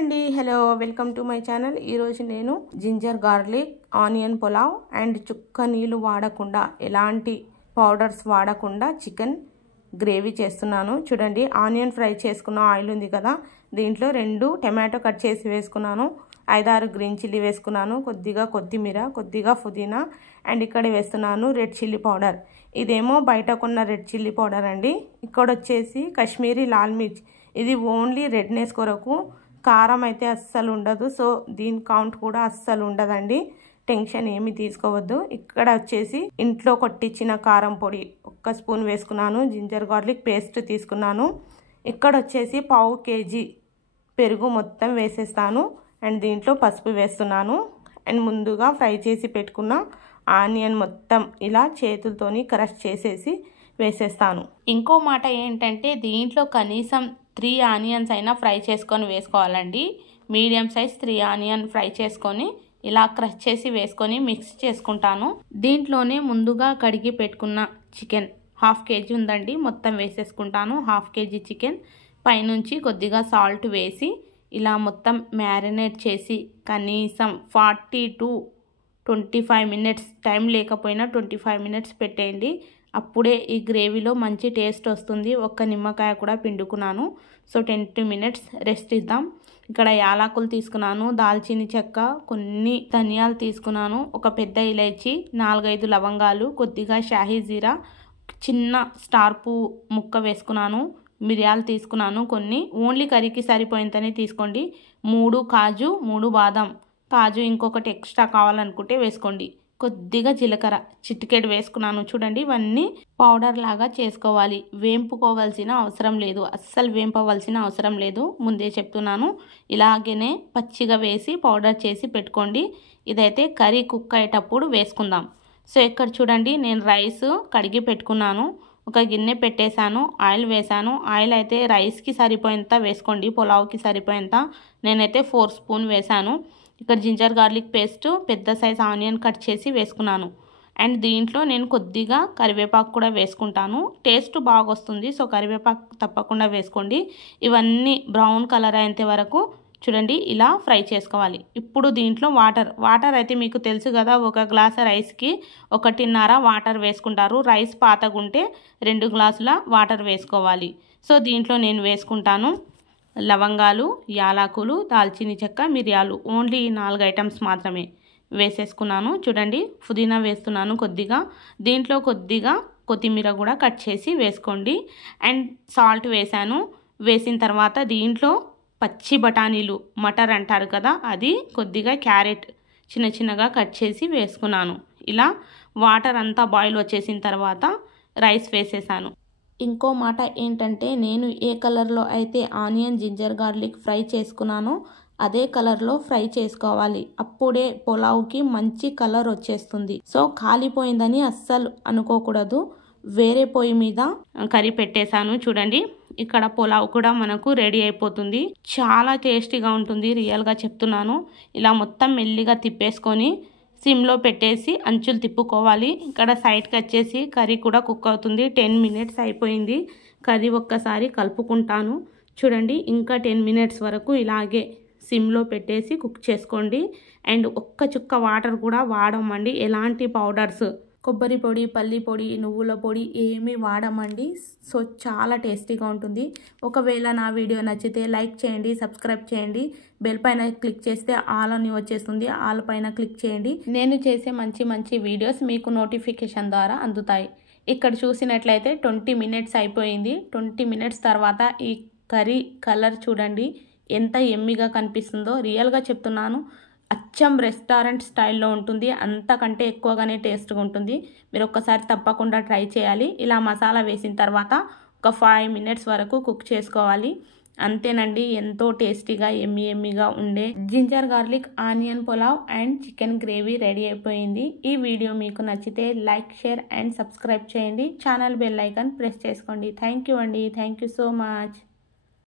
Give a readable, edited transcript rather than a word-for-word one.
అండి, hello, welcome to my channel. ఈరోజు నేను ginger garlic onion pulao and చుక్క నీళ్ళు వాడకుండా, ఎలాంటి పౌడర్స్ వాడకుండా చికెన్ గ్రేవీ చేస్తున్నాను. చూడండి, ఆనియన్ ఫ్రై చేసుకున్న ఆయిల్ ఉంది కదా, దీంట్లో 2 టమాటో కట్ చేసి వేసుకున్నాను, 5-6 గ్రీన్ చిల్లీ వేసుకున్నాను, కొద్దిగా కొత్తిమీర, కొద్దిగా పుదీనా అండ్ ఇక్కడ వేస్తున్నాను రెడ్ చిల్లీ పౌడర్. ఇదేమో బయట కొన్న రెడ్ చిల్లీ పౌడర్ అండి. ఇక్కడ వచ్చేసి కాశ్మీరీ లాల్ మిర్చి, ఇది ఓన్లీ రెడ్నెస్ కొరకు, కారం అయితే అస్సలు ఉండదు. సో దీని కౌంట్ కూడా అస్సలు ఉండదండి, టెన్షన్ ఏమి తీసుకోవద్దు. ఇక్కడ వచ్చేసి ఇంట్లో కొట్టించిన కారం పొడి 1 స్పూన్ వేసుకున్నాను, జింజర్ గార్లిక్ పేస్ట్ తీసుకున్నాను. ఇక్కడ వచ్చేసి 1/2 kg పెరుగు మొత్తం వేసేస్తాను అండ్ దీంట్లో పసుపు వేస్తున్నాను. అండ్ ముందుగా ఫ్రై చేసి పెట్టుకున్న ఆనియన్ మొత్తం ఇలా చేతులతోని క్రష్ చేసేసి వేసేస్తాను. ఇంకో మాట ఏంటంటే, దీంట్లో కనీసం 3 ఆనియన్స్ అయినా ఫ్రై చేసుకొని వేసుకోవాలండి. మీడియం సైజ్ 3 ఆనియన్ ఫ్రై చేసుకొని ఇలా క్రష్ చేసి వేసుకొని మిక్స్ చేసుకుంటాను. దీంట్లోనే ముందుగా కడిగి పెట్టుకున్న చికెన్ 1/2 kg ఉందండి, మొత్తం వేసేసుకుంటాను. 1/2 kg చికెన్ పైనుంచి కొద్దిగా సాల్ట్ వేసి ఇలా మొత్తం మ్యారినేట్ చేసి కనీసం 40 to 25 మినిట్స్, టైం లేకపోయినా 25 మినిట్స్ పెట్టేయండి. అప్పుడే ఈ గ్రేవీలో మంచి టేస్ట్ వస్తుంది. 1 నిమ్మకాయ కూడా పిండుకున్నాను. సో 10 మినిట్స్ రెస్ట్ ఇద్దాం. ఇక్కడ యాలకులు తీసుకున్నాను, దాల్చిని చెక్క, కొన్ని ధనియాలు తీసుకున్నాను, 1 పెద్ద ఇలైచి, 4-5 లవంగాలు, కొద్దిగా షాహీ జీరా, చిన్న స్టార్ పువ్వు ముక్క వేసుకున్నాను, మిరియాలు తీసుకున్నాను కొన్ని, ఓన్లీ కర్రీకి సరిపోయేంతనే తీసుకోండి. 3 కాజు, 3 బాదం, కాజు ఇంకొకటి ఎక్స్ట్రా కావాలనుకుంటే వేసుకోండి. కొద్దిగా జీలకర్ర చిటికెడు వేసుకున్నాను. చూడండి, ఇవన్నీ పౌడర్ లాగా చేసుకోవాలి, వేంపుకోవాల్సిన అవసరం లేదు, అస్సలు వేంపవలసిన అవసరం లేదు, ముందే చెప్తున్నాను. ఇలాగనే పచ్చిగా వేసి పౌడర్ చేసి పెట్టుకోండి. ఇదైతే కర్రీ కుక్ అయ్యేటప్పుడు వేసుకుందాం. సో ఇక్కడ చూడండి, నేను రైస్ కడిగి పెట్టుకున్నాను, 1 గిన్నె పెట్టేశాను, ఆయిల్ వేసాను. ఆయిల్ అయితే రైస్కి సరిపోయేంత వేసుకోండి, పులావ్కి సరిపోయేంత. నేనైతే 4 స్పూన్ వేసాను. ఇక్కడ జింజర్ గార్లిక్ పేస్ట్, పెద్ద సైజ్ ఆనియన్ కట్ చేసి వేసుకున్నాను. అండ్ దీంట్లో నేను కొద్దిగా కరివేపాకు కూడా వేసుకుంటాను, టేస్ట్ బాగా వస్తుంది. సో కరివేపాకు తప్పకుండా వేసుకోండి. ఇవన్నీ బ్రౌన్ కలర్ అయ్యేంత వరకు చూడండి ఇలా ఫ్రై చేసుకోవాలి. ఇప్పుడు దీంట్లో వాటర్ అయితే మీకు తెలుసు కదా, 1 గ్లాస్ రైస్కి 1.5 వాటర్ వేసుకుంటారు. రైస్ పాతగుంటే 2 గ్లాసుల వాటర్ వేసుకోవాలి. సో దీంట్లో నేను వేసుకుంటాను లవంగాలు, యాలకులు, దాల్చిని చెక్క, మిరియాలు, ఓన్లీ 4 ఐటమ్స్ మాత్రమే వేసేసుకున్నాను. చూడండి, పుదీనా వేస్తున్నాను కొద్దిగా, దీంట్లో కొద్దిగా కొత్తిమీర కూడా కట్ చేసి వేసుకోండి. అండ్ సాల్ట్ వేసాను. వేసిన తర్వాత దీంట్లో పచ్చి బఠానీలు, మటర్ అంటారు కదా, అది, కొద్దిగా క్యారెట్ చిన్న చిన్నగా కట్ చేసి వేసుకున్నాను. ఇలా వాటర్ అంతా బాయిల్ వచ్చేసిన తర్వాత రైస్ వేసేసాను. ఇంకో మాట ఏంటంటే, నేను ఏ కలర్లో అయితే ఆనియన్ జింజర్ గార్లిక్ ఫ్రై చేసుకున్నానో అదే కలర్లో ఫ్రై చేసుకోవాలి, అప్పుడే పులావ్కి మంచి కలర్ వచ్చేస్తుంది. సో కాలిపోయిందని అస్సలు అనుకోకూడదు. వేరే పొయ్యి మీద కర్రీ పెట్టేశాను. చూడండి, ఇక్కడ పులావ్ కూడా మనకు రెడీ అయిపోతుంది. చాలా టేస్టీగా ఉంటుంది, రియల్గా చెప్తున్నాను. ఇలా మొత్తం మెల్లిగా తిప్పేసుకొని సిమ్లో పెట్టేసి అంచులు తిప్పుకోవాలి. ఇక్కడ సైడ్కి వచ్చేసి కర్రీ కూడా కుక్ అవుతుంది. 10 మినిట్స్ అయిపోయింది. కర్రీ ఒక్కసారి కలుపుకుంటాను. చూడండి, ఇంకా 10 మినిట్స్ వరకు ఇలాగే సిమ్లో పెట్టేసి కుక్ చేసుకోండి. అండ్ 1 చుక్క వాటర్ కూడా వాడమండి, ఎలాంటి పౌడర్స్, కొబ్బరి పొడి, పల్లి పొడి, నువ్వుల పొడి ఏమీ వాడమండి. సో చాలా టేస్టీగా ఉంటుంది. ఒకవేళ నా వీడియో నచ్చితే లైక్ చేయండి, సబ్స్క్రైబ్ చేయండి, బెల్ పైన క్లిక్ చేస్తే ఆల్ అని వచ్చేస్తుంది, ఆల్ పైన క్లిక్ చేయండి. నేను చేసే మంచి మంచి వీడియోస్ మీకు నోటిఫికేషన్ ద్వారా అందుతాయి. ఇక్కడ చూసినట్లయితే 20 మినిట్స్ అయిపోయింది. 20 మినిట్స్ తర్వాత ఈ కర్రీ కలర్ చూడండి ఎంత ఎమ్మిగా కనిపిస్తుందో. రియల్గా చెప్తున్నాను, అచ్చం రెస్టారెంట్ స్టైల్లో ఉంటుంది, అంతకంటే ఎక్కువగానే టేస్ట్గా ఉంటుంది. మీరు ఒక్కసారి తప్పకుండా ట్రై చేయాలి. ఇలా మసాలా వేసిన తర్వాత ఒక 5 మినిట్స్ వరకు కుక్ చేసుకోవాలి. అంతేనండి, ఎంతో టేస్టీగా ఎమ్మిగా ఉండే ginger garlic onion pulao and chicken gravy ready అయిపోయింది. ఈ వీడియో మీకు నచ్చితే లైక్, షేర్ అండ్ సబ్స్క్రైబ్ చేయండి. ఛానల్ బెల్ ఐకాన్ ప్రెస్ చేసుకోండి. థ్యాంక్ యూ అండి, థ్యాంక్ యూ సో మచ్.